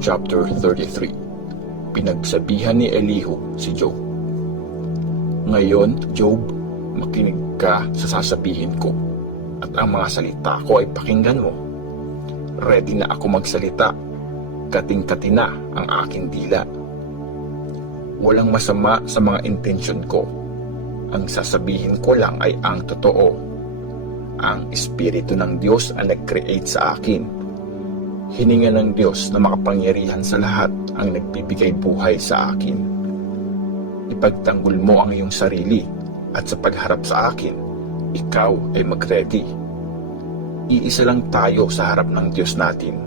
chapter 33. Pinagsabihan ni Elihu si Job. Ngayon, Job, makinig ka sa sasabihin ko, at ang mga salita ko ay pakinggan mo. Ready na ako magsalita, kating-kati na ang aking dila. Walang masama sa mga intensyon ko. Ang sasabihin ko lang ay ang totoo. Ang Espiritu ng Diyos ang nag-create sa akin. Hininga ng Diyos na makapangyarihan sa lahat ang nagbibigay buhay sa akin. Ipagtanggol mo ang iyong sarili at sa pagharap sa akin, ikaw ay mag-ready. Iisa lang tayo sa harap ng Diyos natin.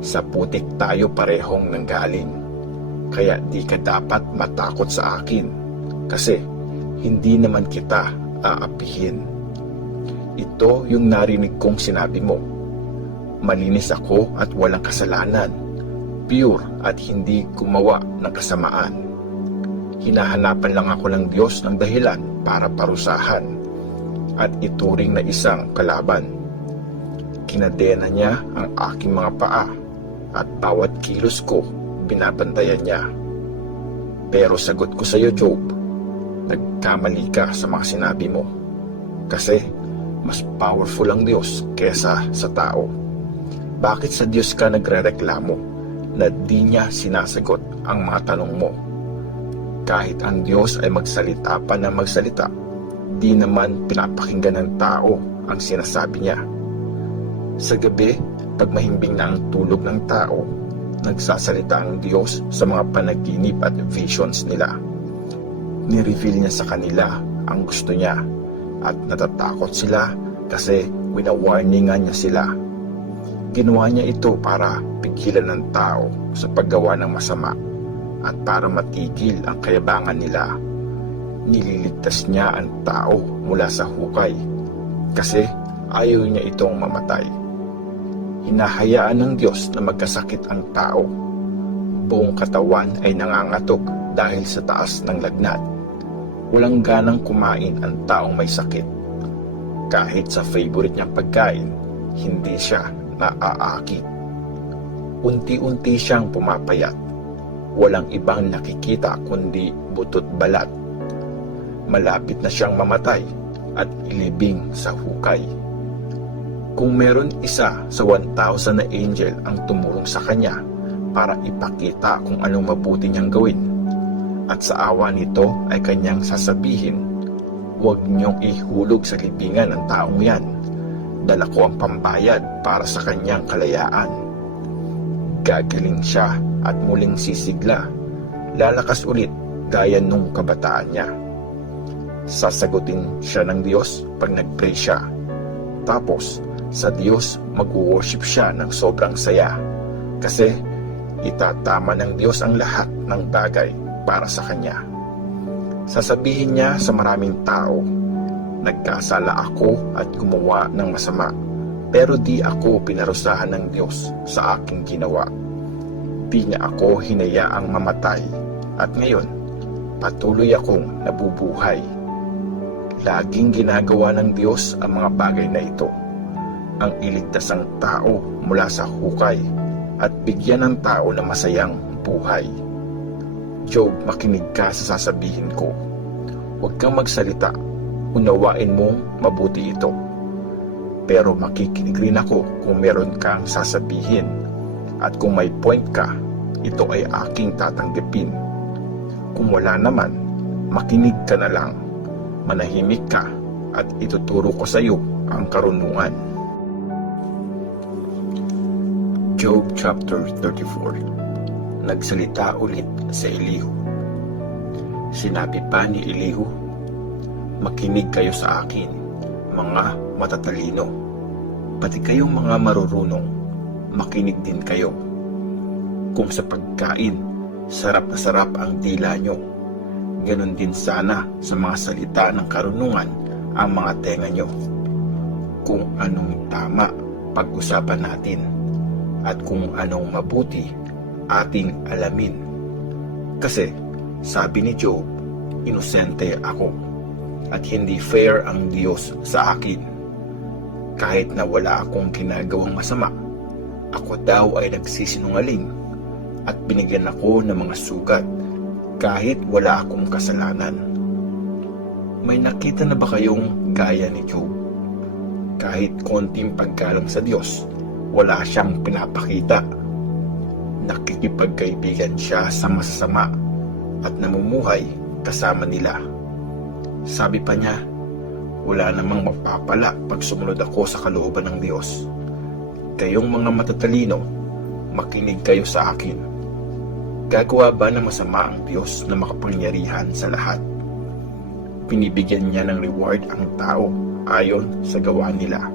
Sa putik tayo parehong nanggaling. Kaya di ka dapat matakot sa akin kasi hindi naman kita aapihin. Ito yung narinig kong sinabi mo. Malinis ako at walang kasalanan, pure at hindi gumawa ng kasamaan. Hinahanapan lang ako ng Diyos ng dahilan para parusahan at ituring na isang kalaban. Kinadena niya ang aking mga paa at bawat kilos ko binabantayan niya. Pero sagot ko sa iyo, Job, nagkamali ka sa mga sinabi mo kasi mas powerful ang Diyos kesa sa tao. Bakit sa Diyos ka nagrereklamo na di niya sinasagot ang mga tanong mo? Kahit ang Diyos ay magsalita pa na magsalita, di naman pinapakinggan ng tao ang sinasabi niya. Sa gabi, pag mahimbing na ang tulog ng tao, nagsasalita ang Diyos sa mga panaginip at visions nila. Nireveal niya sa kanila ang gusto niya at natatakot sila kasi winawarningan niya sila. Ginawa niya ito para pigilan ng tao sa paggawa ng masama at para matigil ang kayabangan nila. Nililigtas niya ang tao mula sa hukay kasi ayaw niya itong mamatay. Hinahayaan ng Diyos na magkasakit ang tao. Buong katawan ay nangangatog dahil sa taas ng lagnat. Walang ganang kumain ang taong may sakit. Kahit sa favorite niyang pagkain, hindi siya naaakit. Unti-unti siyang pumapayat. Walang ibang nakikita kundi butot balat. Malapit na siyang mamatay at ilibing sa hukay. Kung meron isa sa 1,000 na angel ang tumulong sa kanya para ipakita kung anong mabuti niyang gawin, at sa awa nito ay kanyang sasabihin, huwag niyong ihulog sa libingan ng taong yan. Dala ko ang pambayad para sa kanyang kalayaan. Gagaling siya at muling sisigla. Lalakas ulit gaya nung kabataan niya. Sasagutin siya ng Diyos pag nag-pray siya. Tapos, sa Diyos mag-worship siya ng sobrang saya. Kasi, itatama ng Diyos ang lahat ng bagay para sa kanya. Sasabihin niya sa maraming tao, nagkasala ako at gumawa ng masama, pero di ako pinarusahan ng Diyos sa aking ginawa. Di niya ako hinayaang mamatay, at ngayon, patuloy akong nabubuhay. Laging ginagawa ng Diyos ang mga bagay na ito, ang iligtas ang tao mula sa hukay at bigyan ng tao ng masayang buhay. Job, makinig ka sa sasabihin ko. Huwag kang magsalita. Unawain mong mabuti ito. Pero makikinig rin ako kung meron kang sasabihin. At kung may point ka, ito ay aking tatanggapin. Kung wala naman, makinig ka na lang. Manahimik ka at ituturo ko sa iyo ang karunungan. Job chapter 34. Nagsalita ulit sa Elihu. Sinabi pa ni Elihu, makinig kayo sa akin, mga matatalino. Pati kayong mga marurunong, makinig din kayo. Kung sa pagkain, sarap na sarap ang dila nyo, ganon din sana sa mga salita ng karunungan ang mga tenga nyo. Kung anong tama, pag-usapan natin. At kung anong mabuti, ating alamin. Kasi, sabi ni Job, inosente ako at hindi fair ang Diyos sa akin. Kahit na wala akong ginagawang masama, ako daw ay nagsisinungaling at binigyan ako ng mga sugat kahit wala akong kasalanan. May nakita na ba kayong gaya ni Job? Kahit konting paggalang sa Diyos, wala siyang pinapakita. Nakikipagkaibigan siya sa masasama at namumuhay kasama nila. Sabi pa niya, wala namang mapapala pag sumunod ako sa kalooban ng Diyos. Kayong mga matatalino, makinig kayo sa akin. Gagawa ba ng masama ang Diyos na makapangyarihan sa lahat? Pinibigyan niya ng reward ang tao ayon sa gawa nila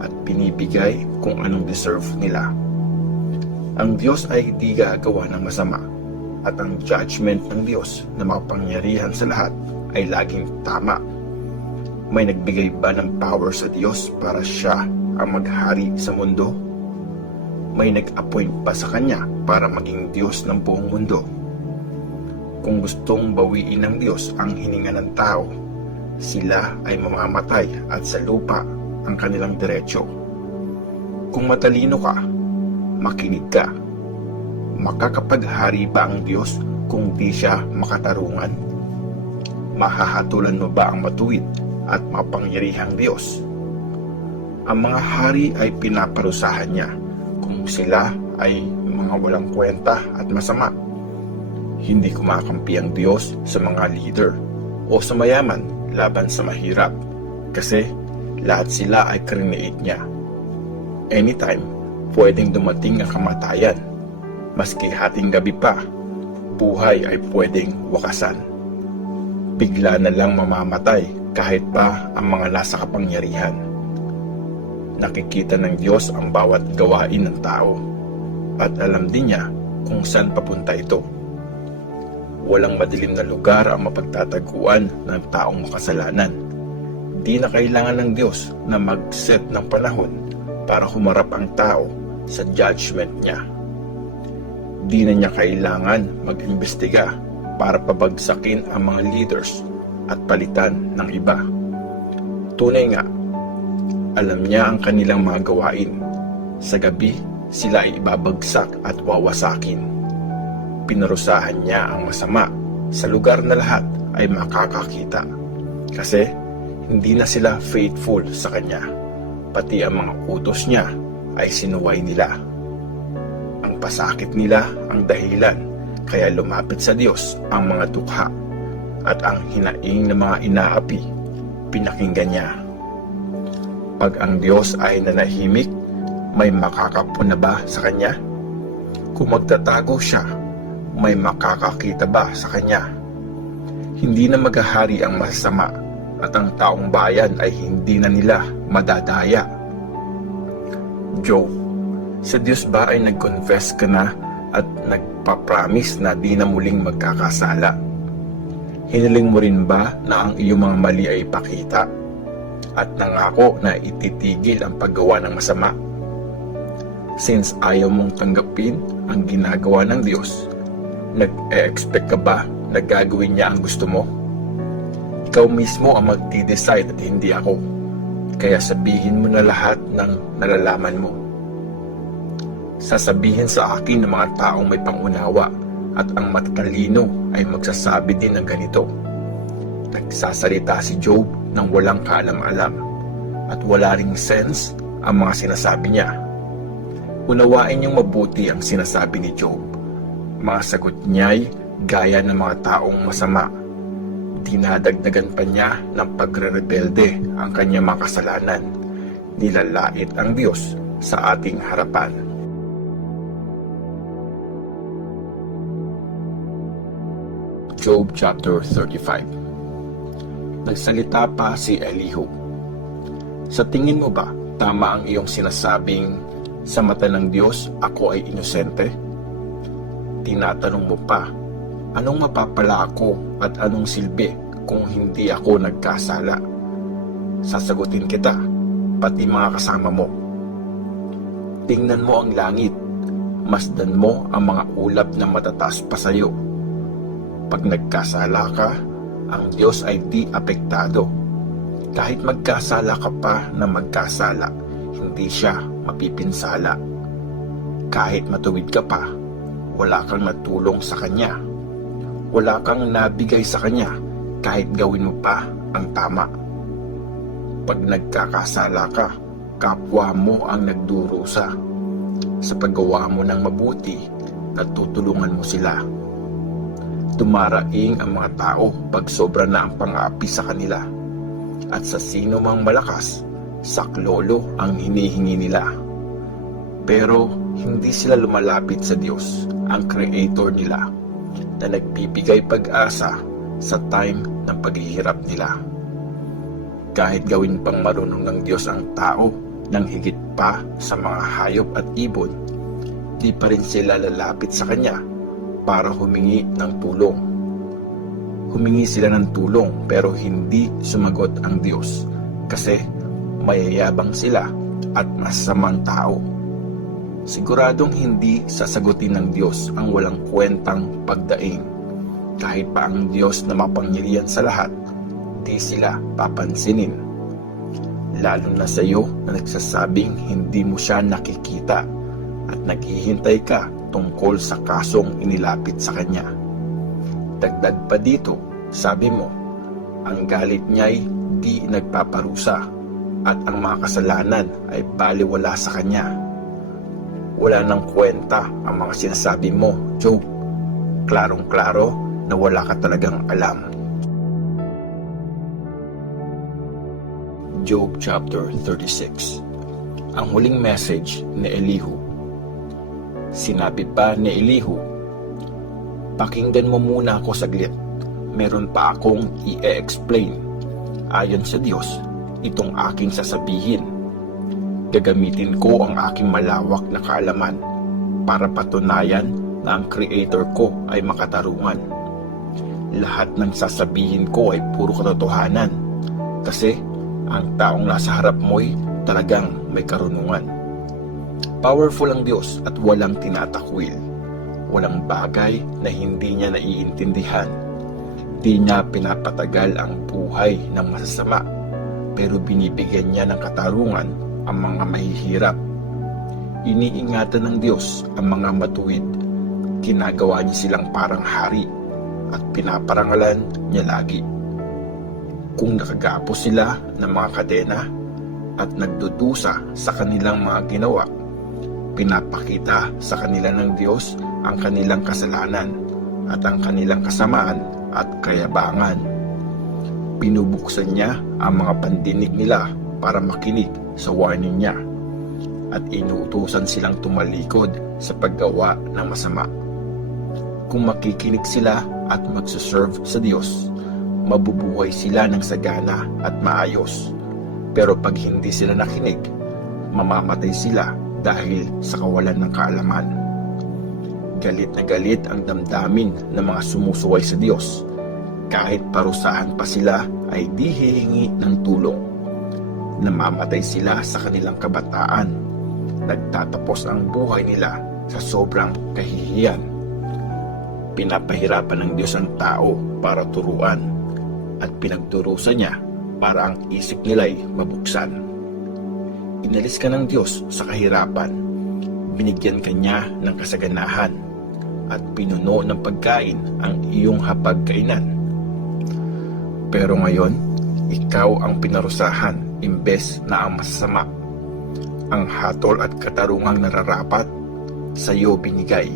at pinibigay kung anong deserve nila. Ang Diyos ay di gagawa ng masama at ang judgment ng Diyos na makapangyarihan sa lahat ay laging tama. May nagbigay ba ng power sa Diyos para siya ang maghari sa mundo? May nag-appoint pa sa kanya para maging Diyos ng buong mundo? Kung gustong bawiin ng Diyos ang hininga ng tao, sila ay mamamatay at sa lupa ang kanilang diretsyo. Kung matalino ka, makinig ka. Makakapaghari ba ang Diyos kung di siya makatarungan? Mahahatulan mo ba ang matuwid at mapangyarihang Diyos? Ang mga hari ay pinaparusahan niya kung sila ay mga walang kwenta at masama. Hindi kumakampi ang Diyos sa mga leader o sa mayaman laban sa mahirap kasi lahat sila ay create niya. Anytime, pwedeng dumating ang kamatayan. Maski hating gabi pa, buhay ay pwedeng wakasan. Bigla na lang mamamatay kahit pa ang mga nasa kapangyarihan. Nakikita ng Diyos ang bawat gawain ng tao at alam din niya kung saan papunta ito. Walang madilim na lugar ang mapagtataguan ng taong makasalanan. Di na kailangan ng Diyos na mag-set ng panahon para humarap ang tao sa judgment niya. Di na niya kailangan mag-imbestiga para pabagsakin ang mga leaders at palitan ng iba. Tunay nga, alam niya ang kanilang mga gawain. Sa gabi, sila ay ibabagsak at wawasakin. Pinarusahan niya ang masama sa lugar na lahat ay makakakita. Kasi hindi na sila faithful sa kanya. Pati ang mga utos niya ay sinuway nila. Ang pasakit nila ang dahilan kaya lumapit sa Diyos ang mga dukha at ang hinaing ng mga inaapi pinakinggan niya. Pag ang Diyos ay nanahimik, may makakapuna ba sa kanya? Kung magtatago siya, may makakakita ba sa kanya? Hindi na maghahari ang masama at ang taong bayan ay hindi na nila madadaya. Job, sa Diyos ba ay nag-confess ka na at nagpa-promise na di na muling magkakasala? Hiniling mo rin ba na ang iyong mga mali ay ipakita at nangako na ititigil ang paggawa ng masama? Since ayaw mong tanggapin ang ginagawa ng Diyos, nag-e-expect ka ba na gagawin niya ang gusto mo? Ikaw mismo ang magdi-decide at hindi ako. Kaya sabihin mo na lahat ng nalalaman mo. Sasabihin sa akin ng mga taong may pangunawa at ang matatalino ay magsasabi din ng ganito. Nagsasalita si Job ng walang kaalam-alam at wala ring sense ang mga sinasabi niya. Unawain niyong mabuti ang sinasabi ni Job. Mga sagot niya'y gaya ng mga taong masama. Dinadagdagan pa niya ng pagre-rebelde ang kanyang mga kasalanan. Nilalait ang Diyos sa ating harapan. Job chapter 35. Nagsalita pa si Elihu. Sa tingin mo ba tama ang iyong sinasabing sa mata ng Diyos ako ay inosente? Tinatanong mo pa, anong mapapala ako at anong silbi kung hindi ako nagkasala? Sasagutin kita, pati mga kasama mo. Tingnan mo ang langit, masdan mo ang mga ulap na matataas pa sa iyo. Pag nagkasala ka, ang Diyos ay di apektado. Kahit magkasala ka pa na magkasala, hindi siya mapipinsala. Kahit matuwid ka pa, wala kang natulong sa kanya. Wala kang nabigay sa kanya kahit gawin mo pa ang tama. Pag nagkakasala ka, kapwa mo ang nagdurusa. Sa paggawa mo ng mabuti, natutulungan mo sila. Dumaraing ang mga tao pag sobra na ang pang-aapi sa kanila. At sa sino mang malakas, saklolo ang hinihingi nila. Pero hindi sila lumalapit sa Diyos, ang Creator nila, na nagbibigay pag-asa sa time ng paghihirap nila. Kahit gawin pang marunong ng Diyos ang tao ng higit pa sa mga hayop at ibon, di pa rin sila lalapit sa Kanya para humingi ng tulong. Humingi sila ng tulong pero hindi sumagot ang Diyos kasi mayayabang sila at masamang tao. Siguradong hindi sasagutin ng Diyos ang walang kwentang pagdaing. Kahit pa ang Diyos na mapangyarihan sa lahat, di sila papansinin. Lalo na sa iyo na nagsasabing hindi mo siya nakikita at naghihintay ka tungkol sa kasong inilapit sa Kanya. Dagdag pa dito, sabi mo, ang galit niya'y di nagpaparusa at ang mga kasalanan ay baliwala sa Kanya. Wala nang kwenta ang mga sinasabi mo, Job. Klarong-klaro na wala ka talagang alam. Job chapter 36. Ang huling message ni Elihu. Sinabi pa ni Elihu, pakinggan mo muna ako saglit. Meron pa akong i-explain. Ayon sa Diyos, itong aking sasabihin. Gagamitin ko ang aking malawak na kaalaman para patunayan na ang Creator ko ay makatarungan. Lahat ng sasabihin ko ay puro katotohanan kasi ang taong nasa harap mo'y talagang may karunungan. Powerful ang Diyos at walang tinatakwil. Walang bagay na hindi niya naiintindihan. Di niya pinapatagal ang buhay ng masasama, pero binibigyan niya ng katarungan ang mga mahihirap. Iniingatan ng Diyos ang mga matuwid. Ginagawa niya silang parang hari at pinaparangalan niya lagi. Kung nakagapos sila ng mga kadena at nagdudusa sa kanilang mga ginawa, pinapakita sa kanila ng Diyos ang kanilang kasalanan at ang kanilang kasamaan at kayabangan. Binubuksan niya ang mga pandinig nila para makinig sa warning niya at inuutusan silang tumalikod sa paggawa ng masama. Kung makikinig sila at magsuserve sa Diyos, mabubuhay sila ng sagana at maayos. Pero pag hindi sila nakinig, mamamatay sila dahil sa kawalan ng kaalaman. Galit na galit ang damdamin ng mga sumusuway sa Diyos. Kahit parusahan pa sila ay di hihingi ng tulong. Namamatay sila sa kanilang kabataan. Nagtatapos ang buhay nila sa sobrang kahihiyan. Pinapahirapan ng Diyos ang tao para turuan at pinagdurusa niya para ang isip nila'y mabuksan. Inalis ka ng Diyos sa kahirapan, binigyan ka niya ng kasaganahan at pinuno ng pagkain ang iyong hapagkainan. Pero ngayon, ikaw ang pinarusahan imbes na ang masasama. Ang hatol at katarungang nararapat sa iyo binigay.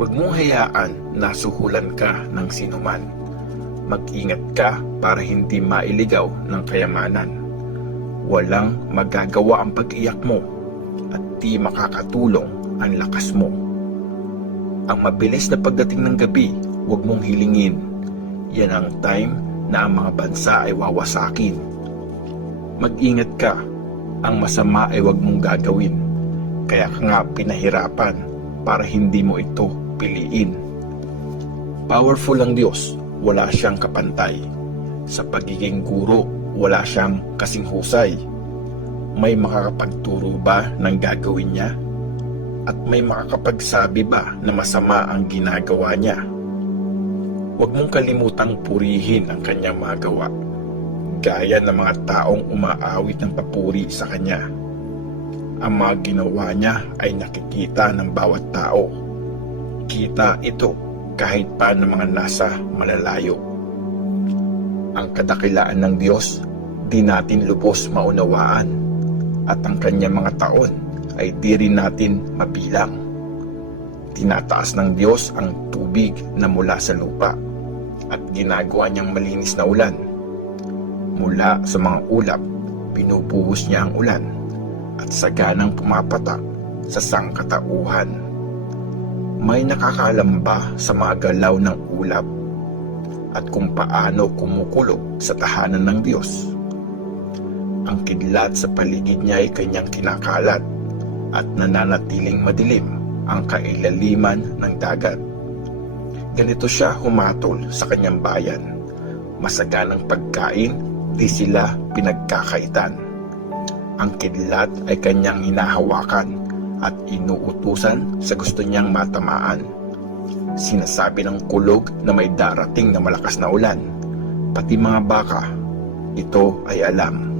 Huwag mong hayaan na suhulan ka ng sinuman. Mag-ingat ka para hindi mailigaw ng kayamanan. Walang magagawa ang pag-iyak mo at di makakatulong ang lakas mo. Ang mabilis na pagdating ng gabi, huwag mong hilingin. Yan ang time na ang mga bansa ay wawasakin. Mag-ingat ka, ang masama ay huwag mong gagawin. Kaya ka nga pinahirapan para hindi mo ito piliin. Powerful ang Diyos, wala siyang kapantay. Sa pagiging guro, wala siyang kasing husay. May makakapagturo ba ng gagawin niya? At may makakapagsabi ba na masama ang ginagawa niya? Huwag mong kalimutang purihin ang kanyang mga gawa, gaya ng mga taong umaawit ng papuri sa kanya. Ang mga ginawa niya ay nakikita ng bawat tao. Kita ito kahit pa ng mga nasa malalayo. Ang kadakilaan ng Diyos di natin lubos maunawaan, at ang kanyang mga taon ay di rin natin mabilang. Tinataas ng Diyos ang tubig na mula sa lupa at ginagawa niyang malinis na ulan. Mula sa mga ulap, binubuhos niya ang ulan at saganang pumapatak sa sangkatauhan. May nakakaalam ba sa mga galaw ng ulap at kung paano kumukulog sa tahanan ng Diyos? Ang kidlat sa paligid niya ay kanyang kinakalat at nananatiling madilim ang kailaliman ng dagat. Ganito siya humatol sa kanyang bayan. Masaganang pagkain, di sila pinagkakaitan. Ang kidlat ay kanyang hinahawakan at inuutusan sa gusto niyang matamaan. Sinasabi ng kulog na may darating na malakas na ulan. Pati mga baka, ito ay alam.